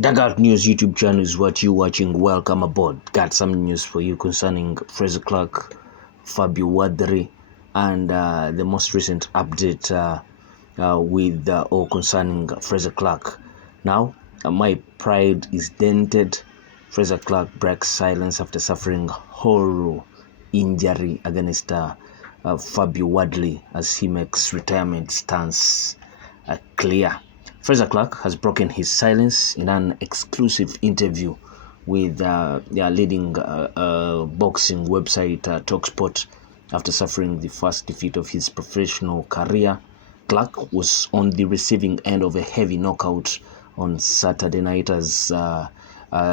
Dugout News YouTube channel is what you're watching. Welcome aboard. Got some news for you concerning Frazer Clarke, Fabio Wardley, and the most recent update concerning Frazer Clarke. Now, my pride is dented. Frazer Clarke breaks silence after suffering horror injury against Fabio Wardley as he makes retirement stance clear. Frazer Clarke has broken his silence in an exclusive interview with the leading boxing website talkSPORT after suffering the first defeat of his professional career. Clarke was on the receiving end of a heavy knockout on Saturday night as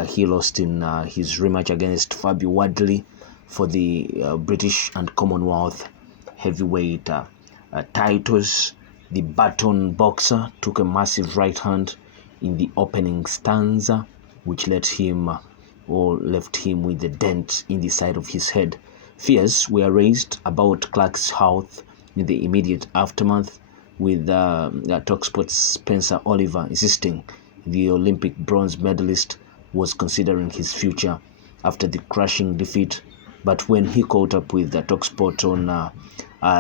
he lost in his rematch against Fabio Wardley for the British and Commonwealth heavyweight titles. The baton boxer took a massive right hand in the opening stanza, which left him with a dent in the side of his head. Fears were raised about Clarke's health in the immediate aftermath, with talkSPORT's Spencer Oliver insisting the Olympic bronze medalist was considering his future after the crushing defeat. But when he caught up with talkSPORT on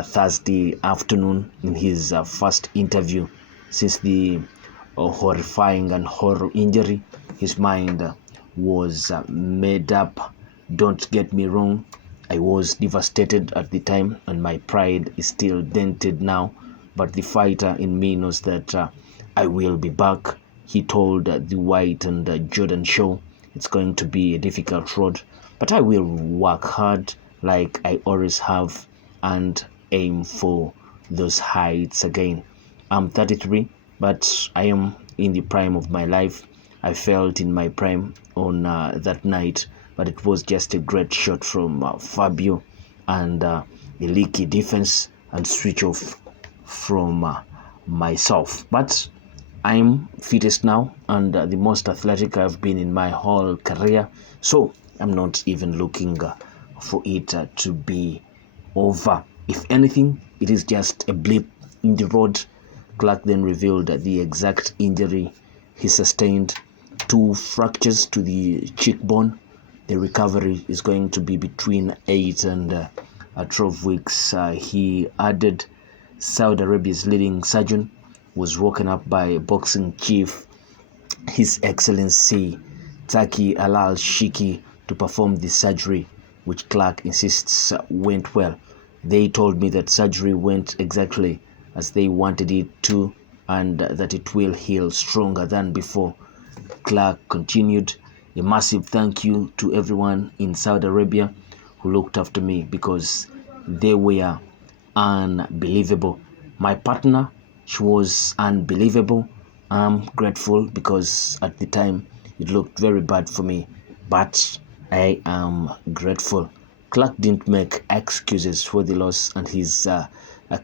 Thursday afternoon in his first interview since the horrifying and horror injury, his mind was made up. Don't get me wrong, I was devastated at the time and my pride is still dented now, but the fighter in me knows that I will be back. He told the White and Jordan show it's going to be a difficult road, but I will work hard like I always have and aim for those heights again. I'm 33, but I am in the prime of my life. I felt in my prime on that night, but it was just a great shot from Fabio and a leaky defense and switch off from myself. But I'm fittest now and the most athletic I've been in my whole career, so I'm not even looking for it to be over. If anything, it is just a blip in the road. Clarke then revealed the exact injury he sustained: 2 fractures to the cheekbone. The recovery is going to be between 8 and 12 weeks. He added Saudi Arabia's leading surgeon was woken up by boxing chief His Excellency Turki Al-Shiki to perform the surgery, which Clarke insists went well. They told me that surgery went exactly as they wanted it to and that it will heal stronger than before. Clarke continued, a massive thank you to everyone in Saudi Arabia who looked after me because they were unbelievable. My partner, she was unbelievable. I'm grateful because at the time it looked very bad for me, but I am grateful. Clarke didn't make excuses for the loss and his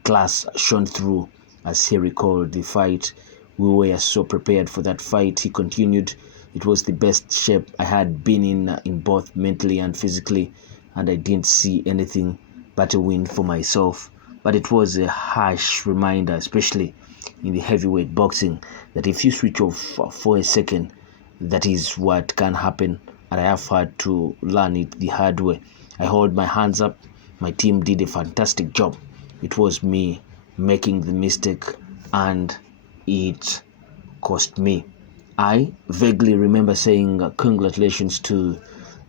class shone through as he recalled the fight. We were so prepared for that fight, he continued. It was the best shape I had been in both mentally and physically, and I didn't see anything but a win for myself. But it was a harsh reminder, especially in the heavyweight boxing, that if you switch off for a second, that is what can happen, and I have had to learn it the hard way. I hold my hands up. My team did a fantastic job. It was me making the mistake and it cost me. I vaguely remember saying congratulations to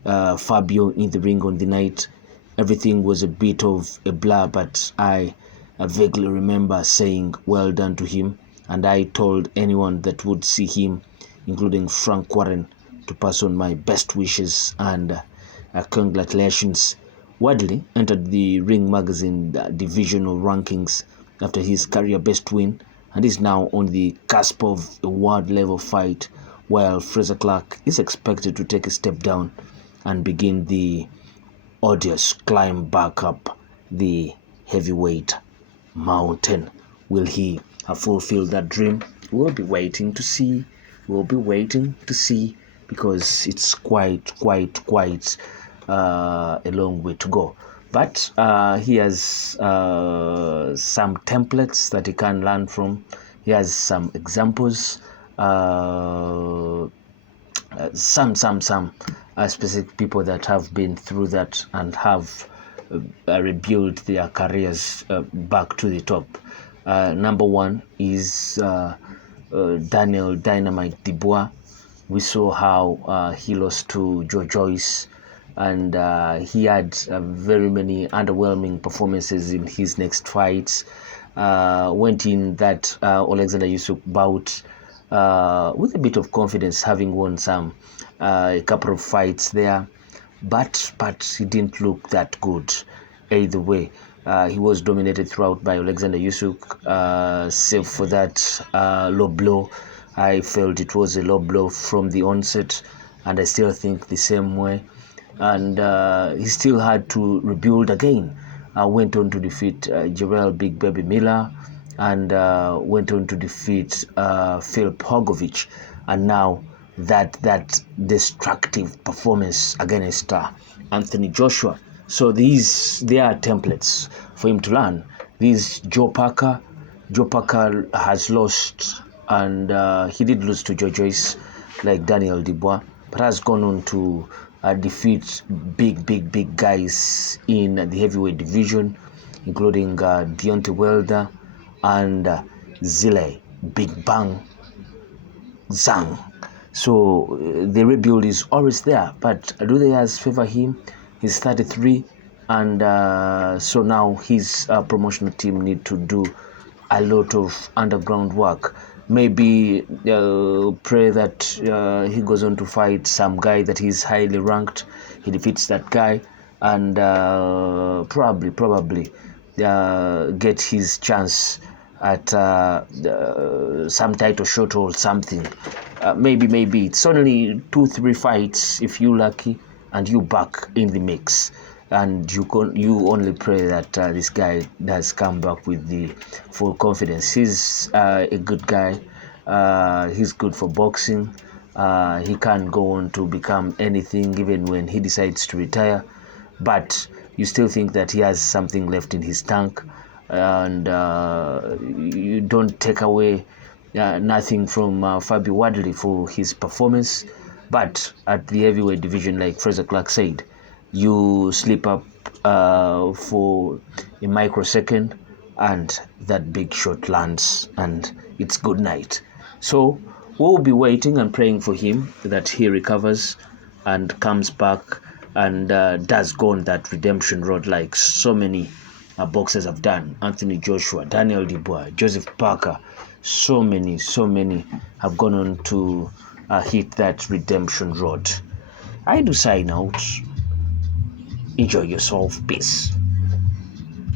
Fabio in the ring on the night. Everything was a bit of a blur, but I vaguely remember saying well done to him, and I told anyone that would see him, including Frank Warren, to pass on my best wishes and congratulations. Wardley entered the Ring Magazine divisional rankings after his career best win and is now on the cusp of a world level fight, while Frazer Clarke is expected to take a step down and begin the odious climb back up the heavyweight mountain. Will he fulfill that dream? We'll be waiting to see. Because it's quite a long way to go. But he has some templates that he can learn from. He has some examples some specific people that have been through that and have rebuilt their careers back to the top. Number one is Daniel Dynamite Dubois. We saw how he lost to Joe Joyce, and he had very many underwhelming performances in his next fights. Went in that Alexander Usyk bout with a bit of confidence, having won a couple of fights there, but he didn't look that good either way. He was dominated throughout by Alexander Usyk, save for that low blow. I felt it was a low blow from the onset, and I still think the same way. And he still had to rebuild again. Went on to defeat Jarrell Big Baby Miller, and went on to defeat Phil Pogovic, and now that destructive performance against Anthony Joshua. So they are templates for him to learn. Joe Parker has lost, and he did lose to Joe Joyce, like Daniel Dubois, but has gone on to defeat big guys in the heavyweight division, including Deontay Wilder and Zile Big Bang Zhang. So the rebuild is always there, but do they as favor him? He's 33, and so now his promotional team need to do a lot of underground work. Maybe pray that he goes on to fight some guy that is highly ranked. He defeats that guy, and probably get his chance at some title shot or something. Maybe it's only 2-3 fights if you're lucky, and you back in the mix, and you only pray that this guy does come back with the full confidence. He's a good guy. He's good for boxing. He can't go on to become anything even when he decides to retire, but you still think that he has something left in his tank, and you don't take away nothing from Fabio Wardley for his performance. But at the heavyweight division, like Frazer Clarke said, you slip up for a microsecond, and that big shot lands, and it's good night. So we'll be waiting and praying for him that he recovers and comes back and does go on that redemption road like so many boxers have done. Anthony Joshua, Daniel Dubois, Joseph Parker, so many have gone on to hit that redemption road. I do sign out. Enjoy yourself. Peace.